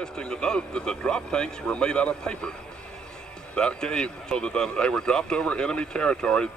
interesting to note that the drop tanks were made out of paper. That gave, so that they were dropped over enemy territory.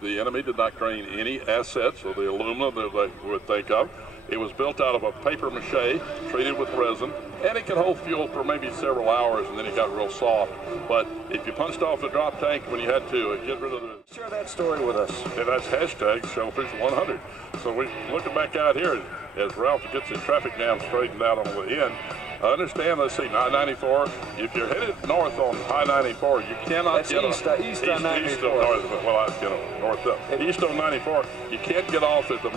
The enemy did not gain any assets or the aluminum that they would think of. It was built out of a paper mache, treated with resin, and it could hold fuel for maybe several hours, and then it got real soft. But if you punched off the drop tank when you had to, get rid of the... Share that story with us. And that's hashtag Selfridge100. So we're looking back out here as Ralph gets his traffic jam straightened out on the end. I understand, let's see, 994. If you're headed north on I-94, you cannot get east on 94. East on north, well, north up. East on 94, you can't get off at the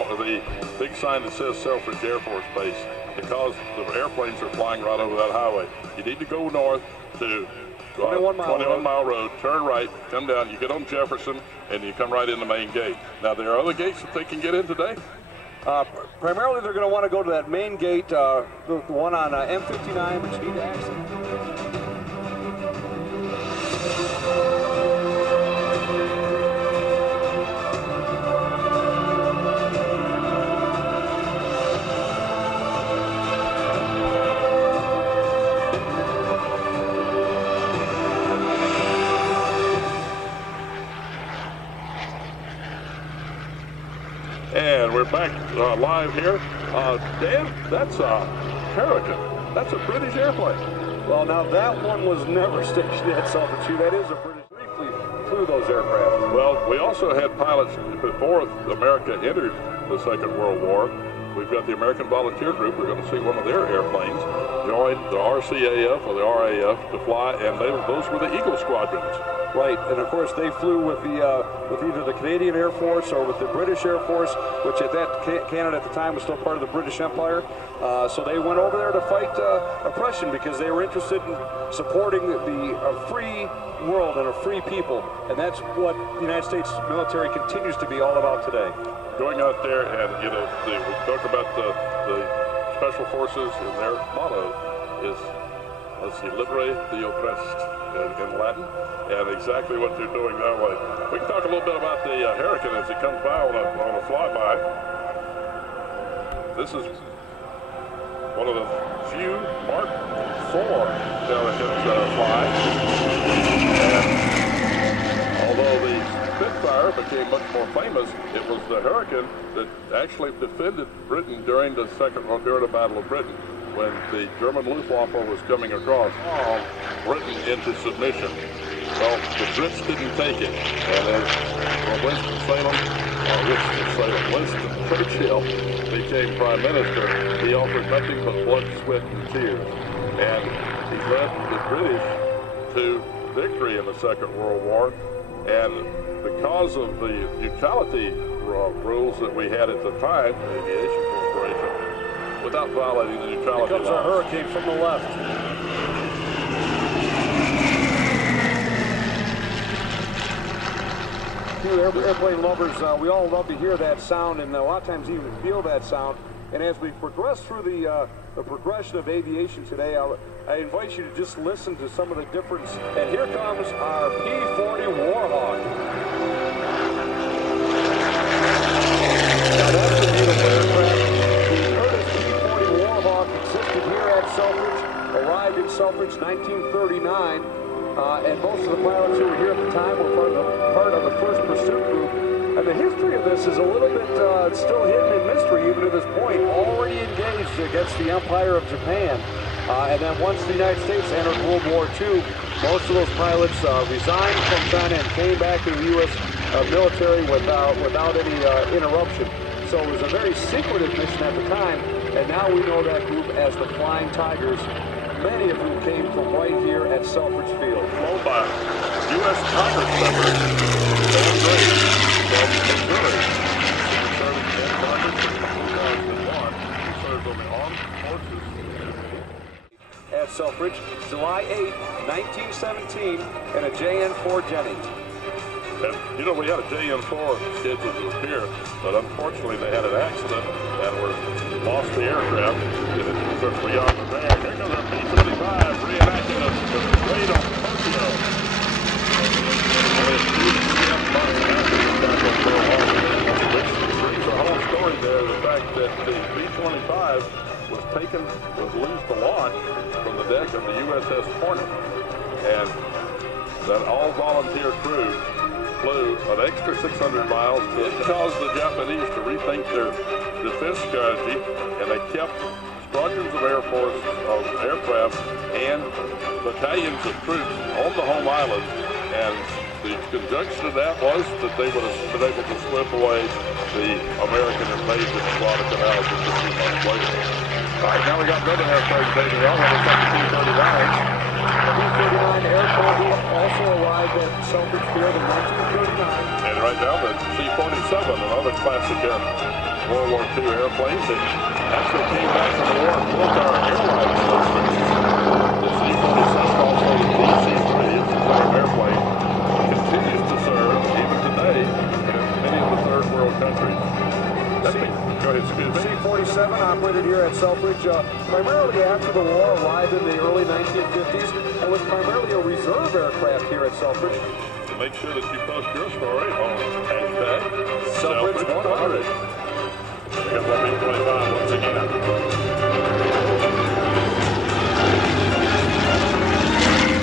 big sign that says Selfridge Air Force Base because the airplanes are flying right over that highway. You need to go north to 21 mile road, turn right, come down, you get on Jefferson, and you come right in the main gate. Now, there are other gates that they can get in today. Primarily, they're going to want to go to that main gate, the one on M59, which you need to exit. And we're back live here. Dan, that's a Hurricane. That's a British airplane. Well, now that one was never stationed at Selfridge. That is a British. Briefly flew those aircraft. Well, we also had pilots before America entered the Second World War. We've got the American Volunteer Group. We're going to see one of their airplanes join the RCAF or the RAF to fly, and those were the Eagle squadrons. Right, and of course they flew with with either the Canadian Air Force or with the British Air Force, which at Canada at the time was still part of the British Empire. So they went over there to fight oppression because they were interested in supporting a free world and a free people, and that's what the United States military continues to be all about today. Going out there and, we talk about the Special Forces, and their motto is, let's see, liberate the oppressed in Latin, and exactly what they're doing that way. We can talk a little bit about the Hurricane as it comes by on a flyby. This is one of the few Mark IV Hurricanes fly. And although the Spitfire became much more famous, it was the Hurricane that actually defended Britain during the Battle of Britain, when the German Luftwaffe was coming across Britain into submission. Well, the Brits didn't take it, and as Winston Churchill became Prime Minister, he offered nothing but blood, sweat, and tears. And he led the British to victory in the Second World War, and because of the neutrality rules that we had at the time, the Aviation Corporation, without violating the neutrality laws. Here comes a Hurricane from the left. Airplane lovers, we all love to hear that sound, and a lot of times even feel that sound. And as we progress through the progression of aviation today, I invite you to just listen to some of the difference. And here comes our P-40 Warhawk. Now that's a beautiful aircraft. The Curtiss P-40 Warhawk existed here at Selfridge, arrived in Selfridge 1939, and most of the pilots who were here at the time were part of the first pursuit group. And the history of this is a little bit still hidden in mystery even to this point. Already engaged against the Empire of Japan. And then once the United States entered World War II, most of those pilots resigned from China and came back to the U.S. Military without any interruption. So it was a very secretive mission at the time, and now we know that group as the Flying Tigers, many of whom came from right here at Selfridge Field. Flown by U.S. Congress members, John Gray from Missouri. He served in Congress in 2001. He served on the Armed Forces. At Selfridge, July 8, 1917, in a JN-4 Jennings. And, we had a JN-4 scheduled to appear, but unfortunately they had an accident and lost the aircraft. And it certainly got them there. Here goes our P-55 reenacting the raid on Tokyo. Only a few months after the attack on Pearl Harbor, which brings the whole story there, the fact that the B-25 was used to launch from the deck of the USS Hornet. And that all-volunteer crew flew an extra 600 miles to cause the Japanese to rethink their defense strategy, and they kept squadrons of aircraft and battalions of troops on the home island. And the conjunction of that was that they would have been able to slip away the American invasion of Guadalcanal just a few months later. All right, now we got another airplane taking off. It's like the P-39. The P-39 Airacobra also arrived at Selfridge Field in 1939. And right now the C-47, another classic World War II airplane that actually came back from the war and built our airline service. The C-47, also the DC-3, it's the same airplane, continues to serve even today in many of the third world countries. Go ahead, Scoob. The C-47 operated here at Selfridge primarily after the war, arrived in the early 1950s, and was primarily a reserve aircraft here at Selfridge. So make sure that you post your story on hashtag Selfridge 100. Check out that B-25 once again.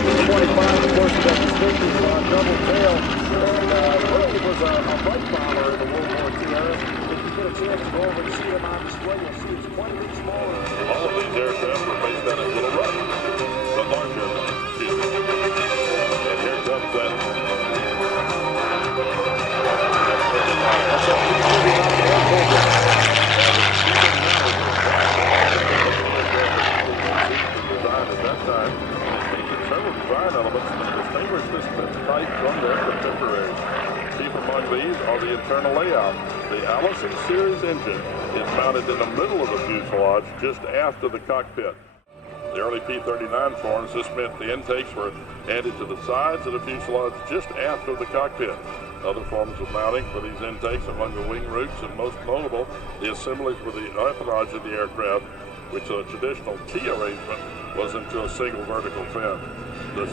B-25, of course, that distinctive double tail, and really was a light bomber in the World War II era. If you get a chance to go over and see them on display, you'll see it's quite a bit smaller. All of these aircraft were based down at Little Rock, the large airplane, excuse me. And here comes that. Designed at that time, featured several design elements that distinguish this type from their contemporaries. Chief among these are the internal layout. The Allison series engine is mounted in the middle of the fuselage, just aft of the cockpit. The early P-39 forms, this meant the intakes were added to the sides of the fuselage, just aft of the cockpit. Other forms of mounting for these intakes among the wing roots, and most notable, the assemblies for the empennage of the aircraft, which a traditional T arrangement was into a single vertical fin. The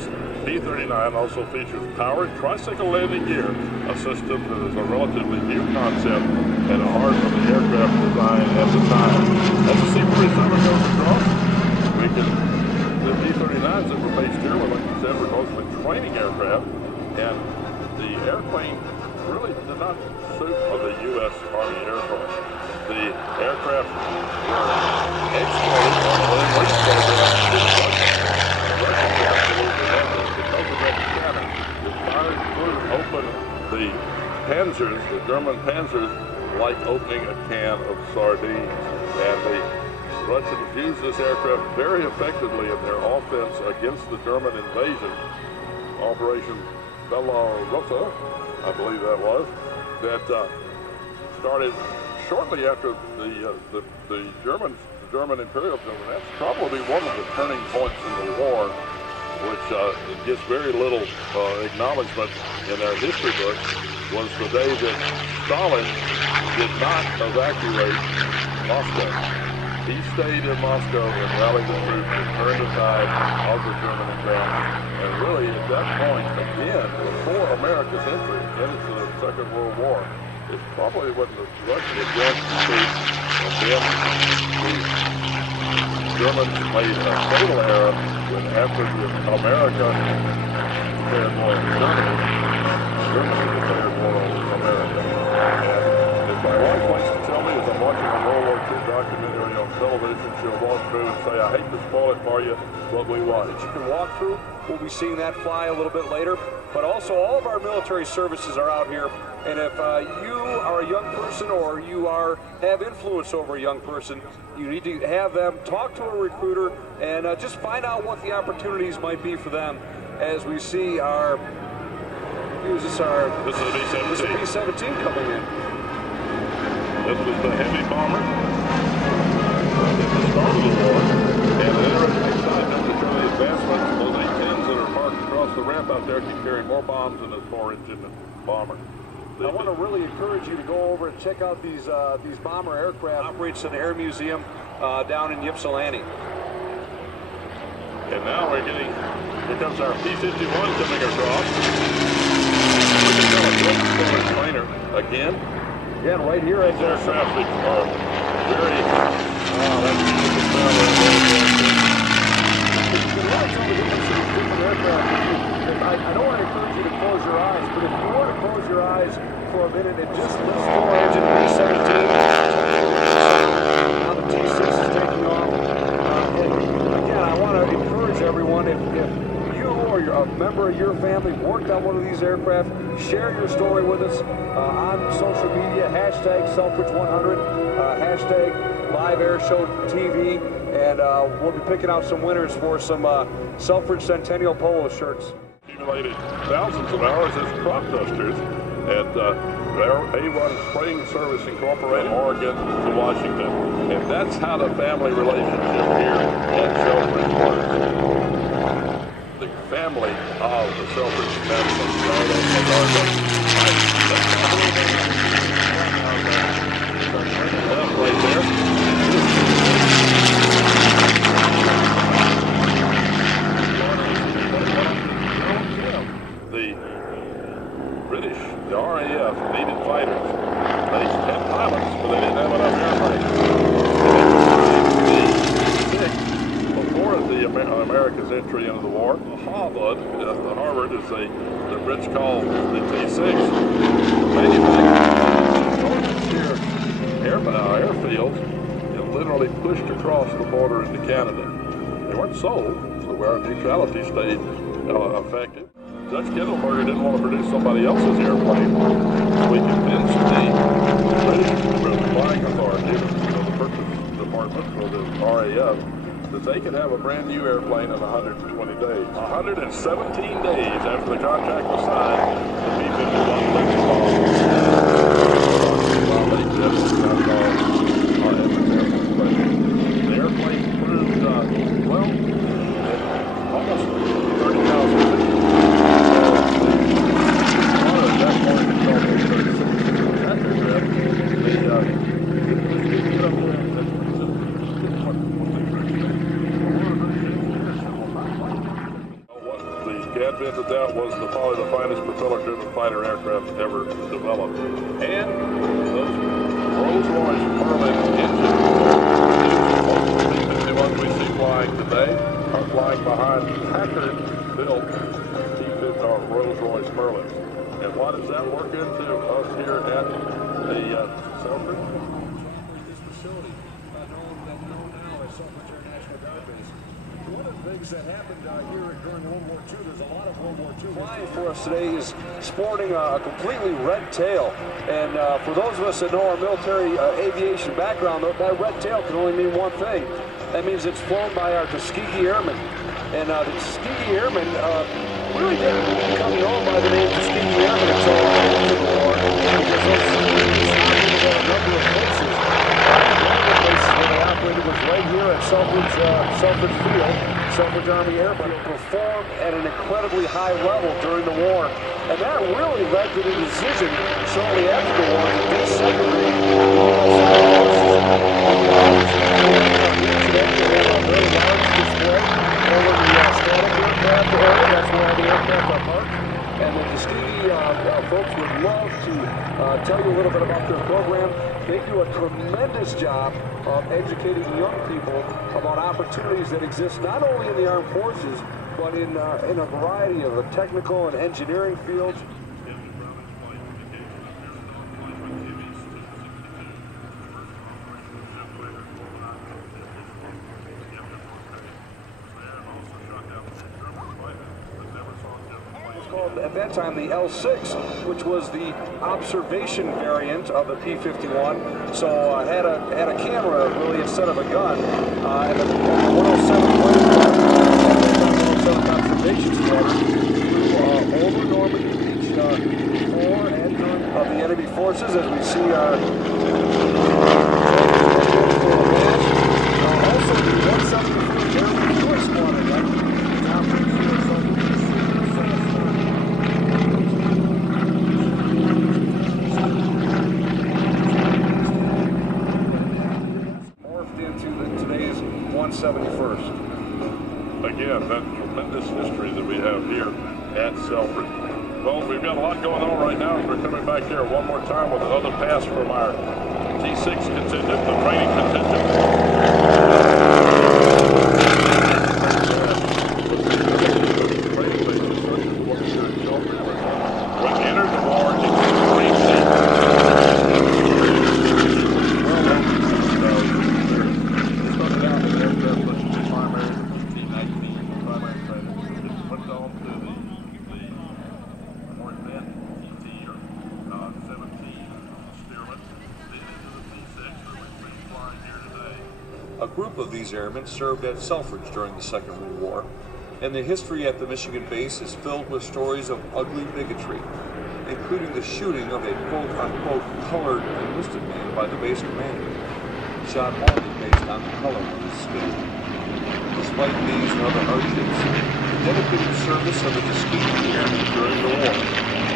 P-39 also features powered tricycle landing gear, a system that is a relatively new concept and a heart of the aircraft design at the time. As the C-47 goes across, the P-39s that were based here were, like you said, were mostly training aircraft, and the airplane really did not suit the U.S. Army Air Force. The aircraft were exported on a low-rate program to Russia. The Russians absolutely loved it because of that cannon. The fired crew opened the panzers, the German panzers, like opening a can of sardines. And the Russians used this aircraft very effectively in their offense against the German invasion. Operation Belarus, I believe that was, that started shortly after the German imperial government. That's probably one of the turning points in the war, which gets very little acknowledgement in our history books, was the day that Stalin did not evacuate Moscow. He stayed in Moscow and rallied the troops and turned the tide of the German advance. And really, at that point, again, before America's entry into the Second World War, it probably wasn't the Russian advance troops, and then the Germans made a fatal error when, after America declared war on Germany, Germany declared war on America. And if my wife likes to tell me as I'm watching a World War II documentary on television, she'll walk through and say, "I hate to spoil it for you, but we watch." You can walk through. We'll be seeing that fly a little bit later. But also, all of our military services are out here. And if you are a young person or you have influence over a young person, you need to have them talk to a recruiter and just find out what the opportunities might be for them. As we see our, this is the B-17. This is the B-17 coming in. This was the heavy bomber at the start of the war. And an interesting side note to show the advancements, those A-10s that are parked across the ramp out there can carry more bombs than this 4-engine bomber. I want to really encourage you to go over and check out these bomber aircraft. Operates an air museum down in Ypsilanti. And now we're getting, here comes our P-51 coming across. We can tell a great story trainer again. Again, right here at aircraft are very, that's I don't want to encourage you to close your eyes, but if you want to close your eyes for a minute and just listen to our engine B-17, now the T-6 is taking off. And again, I want to encourage everyone, if you or a member of your family worked on one of these aircraft, share your story with us on social media, hashtag Selfridge100, hashtag Live Air Show TV, and we'll be picking out some winners for some Selfridge Centennial Polo shirts. Accumulated thousands of hours as crop dusters at A1 Spring Service Incorporated, Oregon to Washington. And that's how the family relationship here at Selfridge works. The family of the Selfridge family. Right there. The British, the RAF, needed fighters. They had pilots, but they didn't have enough airplanes. Before the America's entry into the war, the Harvard, as the Brits called the T-6, manufactured airfields and literally pushed across the border into Canada. They weren't sold, so our neutrality stayed effective. Judge Kindleberger didn't want to produce somebody else's airplane, so we convinced the British flying authority, the purchase department for the RAF, that they could have a brand new airplane in 120 days. 117 days after the contract was signed, the P-51 lifted off. The airplane proved, almost 30,000 feet. The advent of that was probably the finest propeller-driven fighter aircraft ever developed. And those Rolls-Royce Merlin engines, most of the P-51s we see flying today are flying behind Packard-built Rolls-Royce Merlins. And why does that work into us here at the Selfridge? This facility, known now as Selfridge International Guard Base. One of the things that happened here during World War II, there's a lot of World War II. Flying for us today is sporting a completely red tail. And for those of us that know our military aviation background, that red tail can only mean one thing. That means it's flown by our Tuskegee Airmen. And the Tuskegee Airmen really didn't come known by the name Tuskegee Airmen until after the war, because those Tuskegee had a number of places. One of the places where they operated was right here at Selfridge Field, Selfridge Army Airfield, performed at an incredibly high level during the war. And that really led to the decision shortly after the war to desegregate the U.S. Armed Forces. A very large display over the static aircraft area. That's where the aircraft are parked. And the Tuskegee folks would love to tell you a little bit about their program. They do a tremendous job of educating young people about opportunities that exist not only in the armed forces, but in a variety of technical and engineering fields. At that time, the L6, which was the observation variant of the P-51, so had a camera really instead of a gun, and the 107 observation squadron over Normandy Beach before and during of the enemy forces, as we see our also the 173 Air Force squadron, right? Today's 171st. Again, that tremendous history that we have here at Selfridge. Well, we've got a lot going on right now. We're coming back here one more time with another pass from our T6 contingent, the training contingent. group of these airmen served at Selfridge during the Second World War, and the history at the Michigan base is filled with stories of ugly bigotry, including the shooting of a quote-unquote colored enlisted man by the base commander, shot only based on the color of his skin. Despite these and other hardships, the dedicated service of the Tuskegee Airmen during the war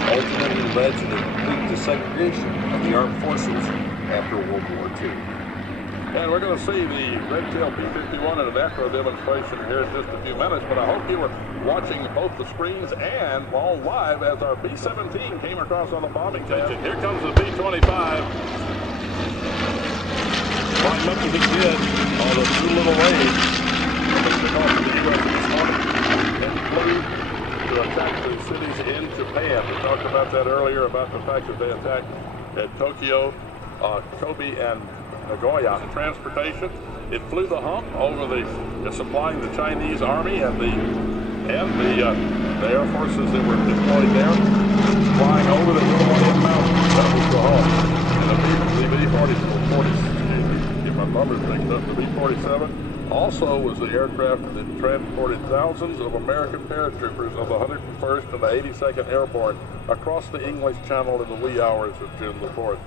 ultimately led to the complete desegregation of the armed forces after World War II. And we're going to see the red-tailed P-51 in an acro demonstration here in just a few minutes, but I hope you were watching both the screens and all live as our B-17 came across on the bombing station. Here comes the B-25. Climbed up as it did on the two little waves from the coast of the U.S. this morning and flew to attack the cities in Japan. We talked about that earlier, about the fact that they attacked at Tokyo, Kobe, and Nagoya. Transportation, it flew the hump over the supplying the Chinese Army and the Air Forces that were deployed there, flying over the Himalaya Mountains. That was the hump. And the B-40, get my numbers mixed up, the B-47 also was the aircraft that transported thousands of American paratroopers of the 101st and the 82nd Airborne across the English Channel in the wee hours of June the 4th.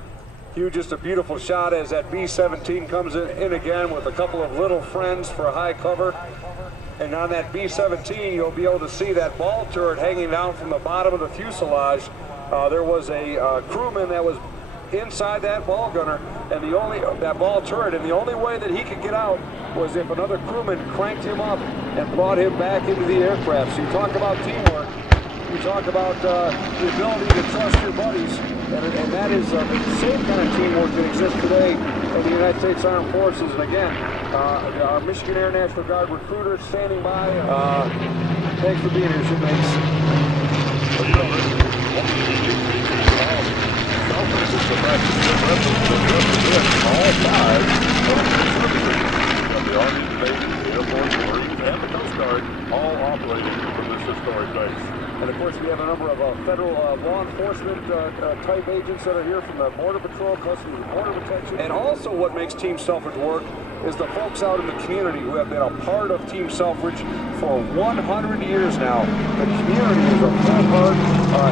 Hugh, just a beautiful shot as that B-17 comes in again with a couple of little friends for high cover. And on that B-17, you'll be able to see that ball turret hanging down from the bottom of the fuselage. There was a crewman that was inside that ball gunner, and that ball turret, and the only way that he could get out was if another crewman cranked him up and brought him back into the aircraft. So you talk about teamwork. You talk about the ability to trust your buddies, and that is the same kind of teamwork that exists today in the United States Armed Forces. And again, our Michigan Air National Guard recruiters standing by. Thanks for being here, shipmates. Well, you know, Selfridge is the fact that all five of the Army, the Navy, the Air Force, the Marines, and the Coast Guard all operating from this historic base. And of course, we have a number of federal law enforcement type agents that are here from the Border Patrol, Customs and Border Protection. And also what makes Team Selfridge work is the folks out in the community who have been a part of Team Selfridge for 100 years now. The community is a full part,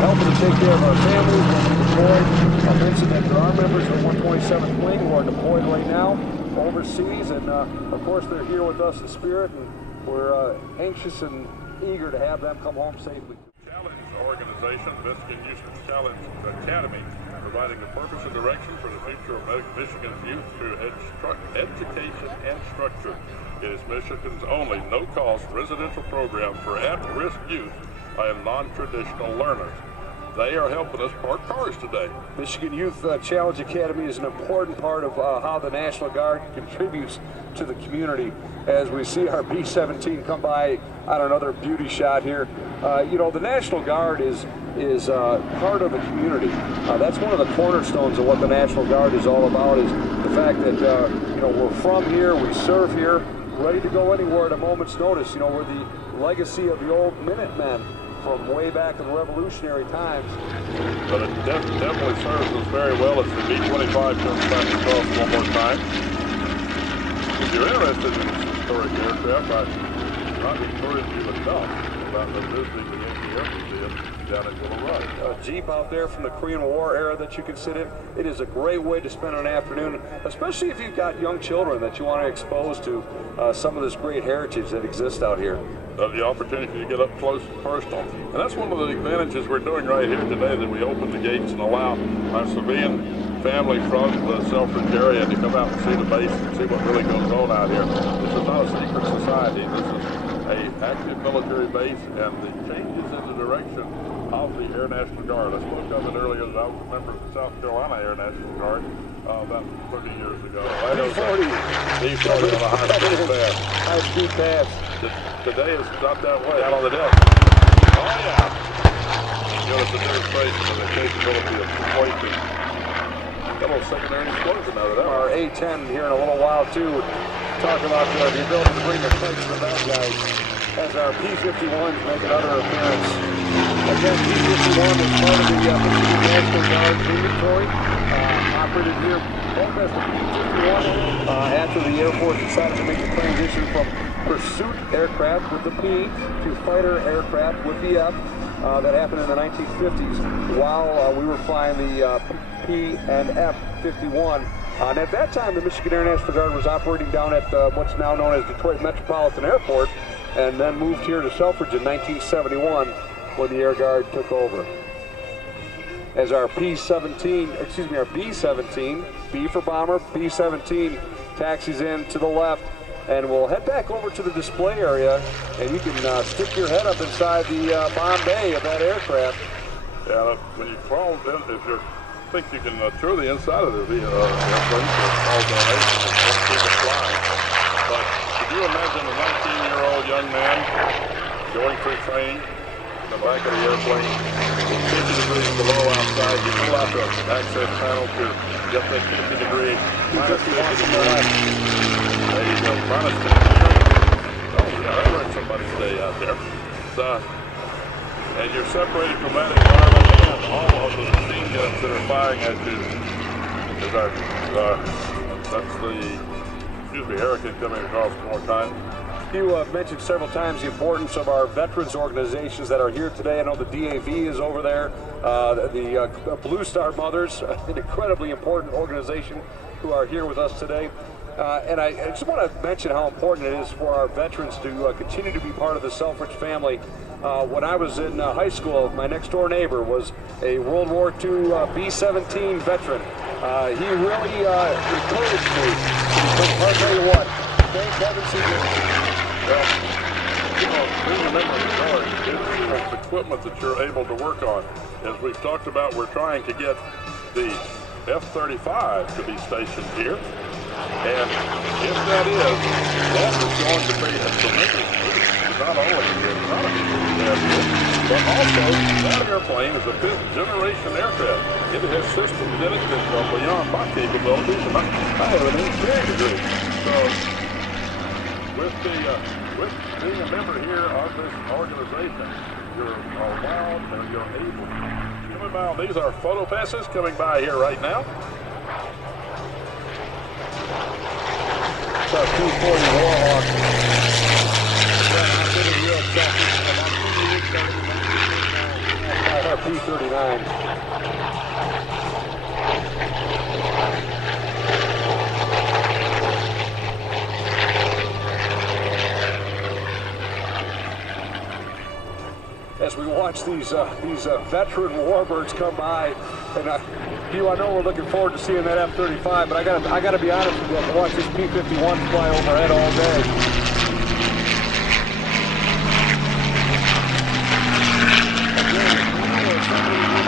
helping to take care of our families when we deploy. I mentioned that there are members of the 127th Wing who are deployed right now overseas, and of course they're here with us in spirit, and we're anxious and eager to have them come home safely. Organization, the Michigan Youth Challenge Academy, providing the purpose and direction for the future of Michigan's youth through education and structure. It is Michigan's only no-cost residential program for at-risk youth and non-traditional learners. They are helping us park cars today. Michigan Youth Challenge Academy is an important part of how the National Guard contributes to the community. As we see our B-17 come by on another beauty shot here, you know, the National Guard is part of the community. That's one of the cornerstones of what the National Guard is all about, is the fact that you know, we're from here, we serve here, ready to go anywhere at a moment's notice. You know, we're the legacy of the old Minutemen from way back in revolutionary times. But it definitely serves us very well as the B-25 comes back across one more time. If you're interested in this historic aircraft, I not encourage you enough about visiting the Yankee Air Museum down at Willow Run. A Jeep out there from the Korean War era that you can sit in. It is a great way to spend an afternoon, especially if you've got young children that you want to expose to some of this great heritage that exists out here. The opportunity to get up close and personal. And that's one of the advantages we're doing right here today, that we open the gates and allow our civilian family from the Selfridge area to come out and see the base and see what really goes on out here. This is not a secret society. This is an active military base, and the changes in the direction of the Air National Guard. I spoke of it earlier that I was a member of the South Carolina Air National Guard about 30 years ago. B-40. B-40 on a high-speed pass. High-speed pass. Today is not that way. Out on the deck. Oh, yeah. Give us a demonstration of the capability of pointing. Got a little secondary explosion out of that. Our A-10 here in a little while, too. Talk about the ability to bring the tanks to the bad guys. as our P-51s make another appearance. Again, P-51 was part of the Michigan National Guard inventory, operated here both as the P-51 after the Air Force decided to make the transition from pursuit aircraft with the P to fighter aircraft with the F. That happened in the 1950s while we were flying the P and F-51. And at that time, the Michigan Air National Guard was operating down at what's now known as Detroit Metropolitan Airport, and then moved here to Selfridge in 1971 when the Air Guard took over. As our our B-17, B for bomber, B-17 taxis in to the left, and we'll head back over to the display area, and you can stick your head up inside the bomb bay of that aircraft. Yeah, when you crawl in, if you think you can tour the inside of the airplane, all donations and just keep it flying. But could you imagine a 19-year-old young man going through training in the back of the airplane with 50 degrees below outside? You pull out the access panel to get that 50 degree, minus 50 degrees. There you go, minus 50 degrees. Oh yeah, I let somebody stay out there. And you're separated from that environment and all of the machine guns that are firing at you. That's the, Eric coming across one more time. You mentioned several times the importance of our veterans organizations that are here today. I know the DAV is over there, the Blue Star Mothers, an incredibly important organization who are here with us today. And I just want to mention how important it is for our veterans to continue to be part of the Selfridge family. When I was in high school, my next door neighbor was a World War II B-17 veteran. He really encouraged me. I'll tell you what, thank heavens he did. Well, being a member of the Guard is equipment that you're able to work on. As we've talked about, we're trying to get the F-35 to be stationed here. And if that is going to be a tremendous boost to not only the economy that we have here, but also that airplane is a fifth-generation aircraft. It has systems in it that are beyond my capabilities, and I have an engineering degree. So, with being a member here of this organization, you're allowed and you're able. Coming by, these are photo passes coming by here right now. It's our P-40 Warhawk. Our P-39. As we watch these veteran Warbirds come by, and I know we're looking forward to seeing that F-35, but I gotta be honest with you, I can watch this P-51 fly overhead all day.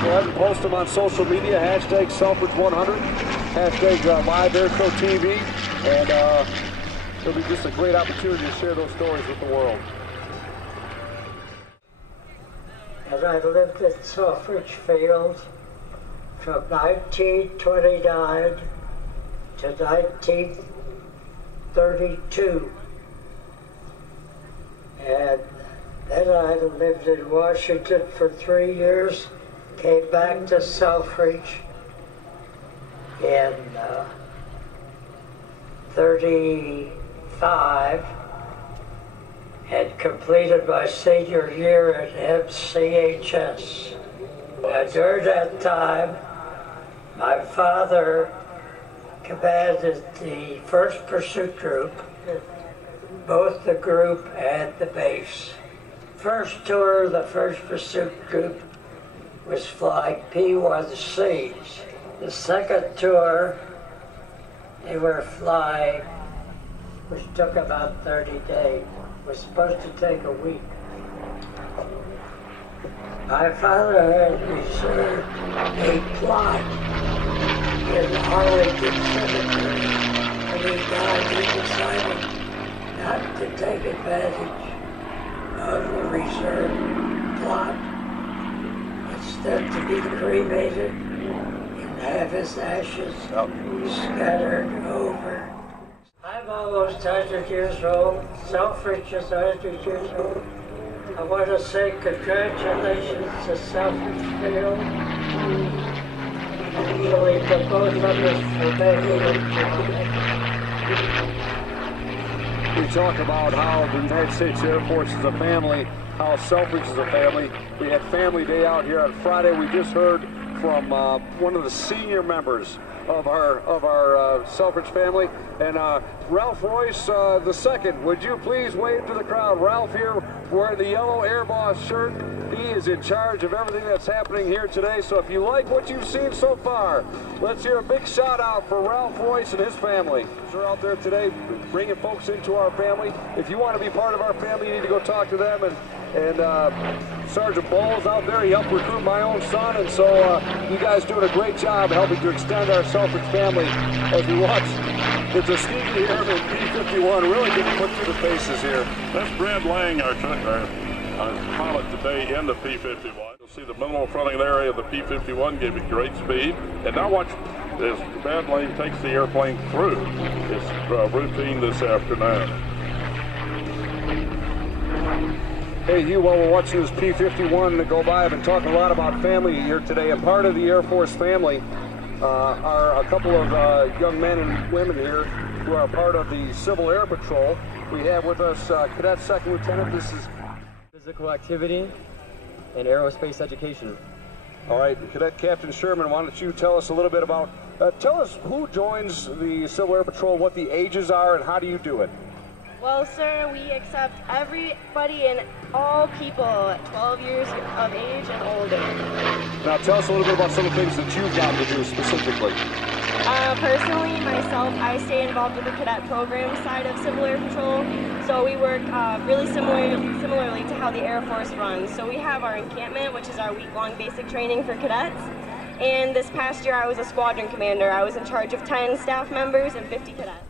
Go ahead and post them on social media, hashtag Selfridge100, hashtag Live Airshow TV, and it'll be just a great opportunity to share those stories with the world. And I lived at Selfridge Field from 1929 to 1932. And then I lived in Washington for 3 years, came back to Selfridge in 35, and completed my senior year at MCHS. And during that time, my father commanded the 1st Pursuit Group, both the group and the base. First tour of the 1st Pursuit Group was flying P-51Cs. The second tour, they were flying, which took about 30 days. Was supposed to take a week. My father had reserved a plot in Arlington Cemetery, and he died. He decided not to take advantage of the reserved plot, instead to be cremated and have his ashes scattered over. I'm almost 100 years old. Selfridge is 100 years old. I want to say congratulations to Selfridge Field. Actually, to both of us for making it tonight. We talk about how the United States Air Force is a family, how Selfridge is a family. We had Family Day out here on Friday. We just heard from one of the senior members of our Selfridge family, and Ralph Royce II. Would you please wave to the crowd? Ralph here wearing the yellow Air Boss shirt. He is in charge of everything that's happening here today. So if you like what you've seen so far, let's hear a big shout out for Ralph Royce and his family. They're out there today bringing folks into our family. If you want to be part of our family, you need to go talk to them. And Sergeant Ball's out there. He helped recruit my own son, and so you guys doing a great job helping to extend our Selfridge family as we watch the Tuskegee Airman P-51 really getting put through the paces here. That's Brad Lang, our pilot today in the P-51. You'll see the minimal fronting area of the P-51 gave it great speed, and now watch as Brad Lang takes the airplane through its routine this afternoon. Hey, Hugh, while we're watching this P-51 go by, I've been talking a lot about family here today, and part of the Air Force family are a couple of young men and women here who are part of the Civil Air Patrol. We have with us Cadet Second Lieutenant. This is physical activity and aerospace education. all right, Cadet Captain Sherman. Why don't you tell us a little bit about? Tell us who joins the Civil Air Patrol, what the ages are, and how do you do it? Well, sir, we accept everybody and all people 12 years of age and older. Now tell us a little bit about some of the things that you've gotten to do specifically. Personally, myself, I stay involved with the cadet program side of Civil Air Patrol, so we work really similarly to how the Air Force runs. So we have our encampment, which is our week-long basic training for cadets, and this past year I was a squadron commander. I was in charge of 10 staff members and 50 cadets.